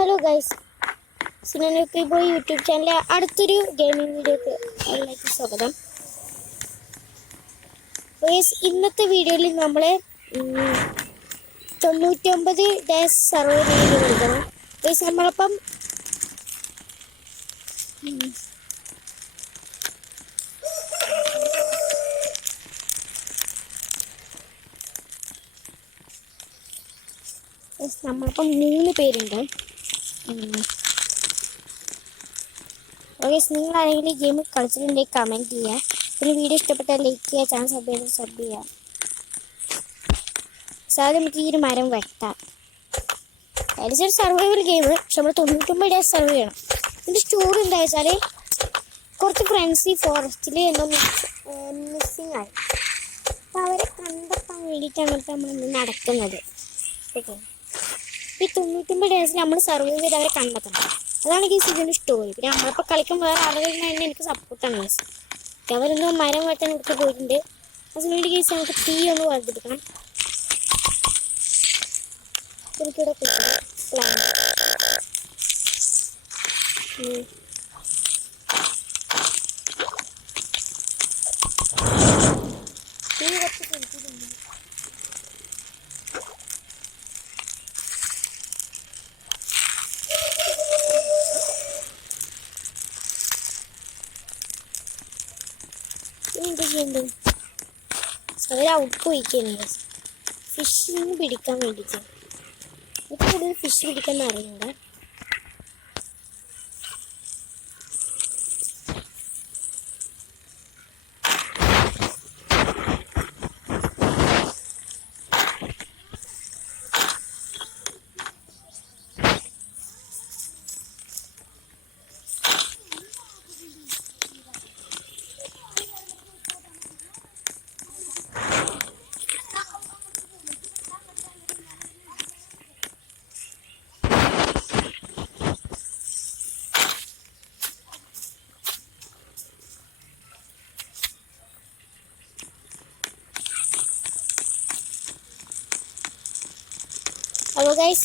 Hello guys, സിനിമയ്ക്ക് പോയി YouTube ചാനലിലെ അടുത്തൊരു ഗെയിമിംഗ് വീഡിയോക്ക് എല്ലാവർക്കും സ്വാഗതം. ഗൈസ്, ഇന്നത്തെ വീഡിയോയിൽ നമ്മൾ 99 ഡേയ്സ് സർവേ ചെയ്ത് കൊടുക്കണം. ഗൈസ്, നമ്മളപ്പം മൂന്ന് പേരുണ്ട്. ഗൈസ്, നിങ്ങളാണെങ്കിൽ ഈ ഗെയിം കളിച്ചിട്ടുണ്ടെങ്കിൽ കമൻറ്റ് ചെയ്യുക. പിന്നെ വീഡിയോ ഇഷ്ടപ്പെട്ടാൽ ലൈക്ക് ചെയ്യുക, ചാനൽ സബ് ചെയ്യുക. സാധാരണ നമുക്ക് ഈ ഒരു മരം വെട്ടാം. ഏകദേശം സർവൈവൽ ഗെയിം, പക്ഷെ നമ്മൾ 99 ഡേയ്സ് സർവൈവ് ചെയ്യണം. ഇതിൻ്റെ സ്റ്റോറി എന്താ വെച്ചാൽ, കുറച്ച് ഫ്രണ്ട്സ് ഈ ഫോറസ്റ്റിൽ എന്തോ മിസ്സിങ് ആയി. അപ്പോൾ അവരെ കണ്ടെത്താൻ വേണ്ടിയിട്ടാണ് നമ്മൾ നടക്കുന്നത്. ഓക്കെ, ഈ 99 ഡേയ്സിൽ നമ്മൾ സർവൈവ് ചെയ്ത് അവരെ കണ്ടെത്തണം. അതാണ് ഈ ഇതിൻ്റെ സ്റ്റോറി. പിന്നെ നമ്മളിപ്പോൾ കളിക്കുമ്പോൾ വേറെ ആളുകൾ തന്നെ എനിക്ക് സപ്പോർട്ടാണ് കേസ്. അവരൊന്ന് മരം വെട്ടാൻ എടുത്ത് പോയിട്ടുണ്ട്. അതിനുവേണ്ടി കേസ് നമുക്ക് തീ ഒന്ന് വർദ്ധിപ്പിക്കണം. എനിക്കിവിടെ പ്ലാൻ എന്ത് ചെയ്യണ്ടേ? അവർ ഔട്ട് പോയിക്കാണ് ഫിഷിന് പിടിക്കാൻ വേണ്ടിയിട്ട്. എനിക്ക് കൂടുതൽ ഫിഷ് പിടിക്കാൻ അറിയുന്നുണ്ട്. Hello guys,